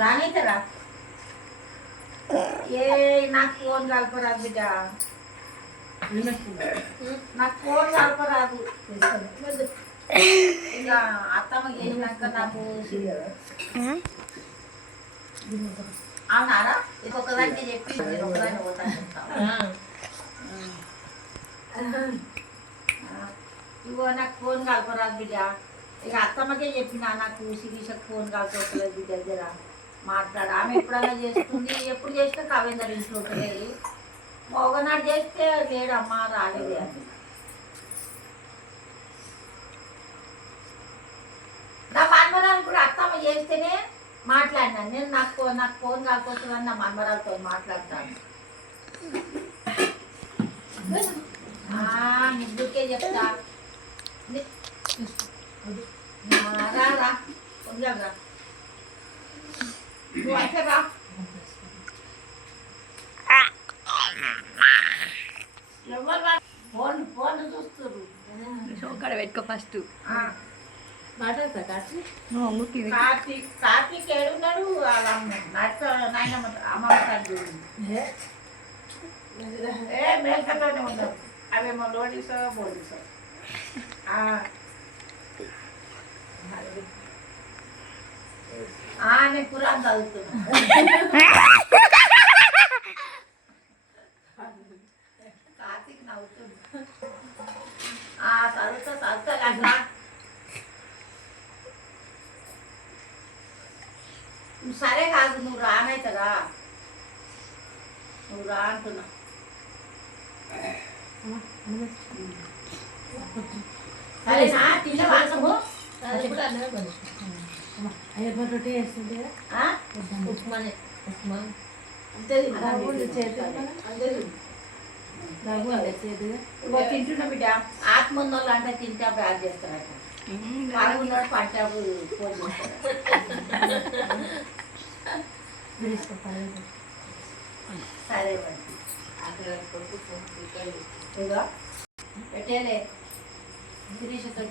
రానైతేరా ఏ నాకు ఫోన్ కలపరాదు బిడ్డ, నాకు ఫోన్ కలపరాదు. ఇక అత్తమ్మ చేసినాక నాకు అవునారా ఇంకొకదాన్ని చెప్పి నేను ఒకదాన్ని పోతాను. ఇగో నాకు ఫోన్ కలపరాదు బిడ్డ. ఇక అత్తమ్మకే చెప్పిన నాకు శిరీషకు ఫోన్ కలపలేదు బిడ్డ దగ్గర మాట్లాడు. ఆమె ఎప్పుడన్నా చేస్తుంది, ఎప్పుడు చేసినా కవేందర్ ఇంట్లో ఉంటుంది. మొగనాడు చేస్తే లేడమ్మా రాలేదే అని నా మన్మరాలు కూడా అత్తమ్మ చేస్తేనే మాట్లాడినాను నేను. నాకు ఫోన్ కాకపోతుందని నా మన్మరాలతో మాట్లాడతాను. ముగ్గురికే చెప్తా రా రా వదిలేరా నువ్వు అయితే రా. ఎవరు ఫోన్ ఫోన్ చూస్తారు అక్కడ పెట్టుకో ఫస్ట్. కార్తీక్ ఏడున్నాడు వాళ్ళ నాయనమ్మ అమ్మమ్మ తండ్రి మేల్కతోనే ఉన్నారు. అవేమో లోడీసో బోడీసో. నేను కురాన్ చదువుతున్నా. కార్తీక్ నవ్వుతుంది. చదువుతా కదా సరే కాదు నువ్వు రానైతరా, నువ్వు రా అంటున్నా. సరేనా తిన్నవా నువ్వు? రొట్టి వేస్తుంటే ఉప్మానే ఉప్మా తింటున్నా బిడ్డ. ఆత్మన్నోళ్ళు అంటే తింటా బ్యాగ్ చేస్తారట. పరుగున్నాడు పంటాపు ఫోన్ చేస్తారు. సరే పెట్టేలే శిరీషతో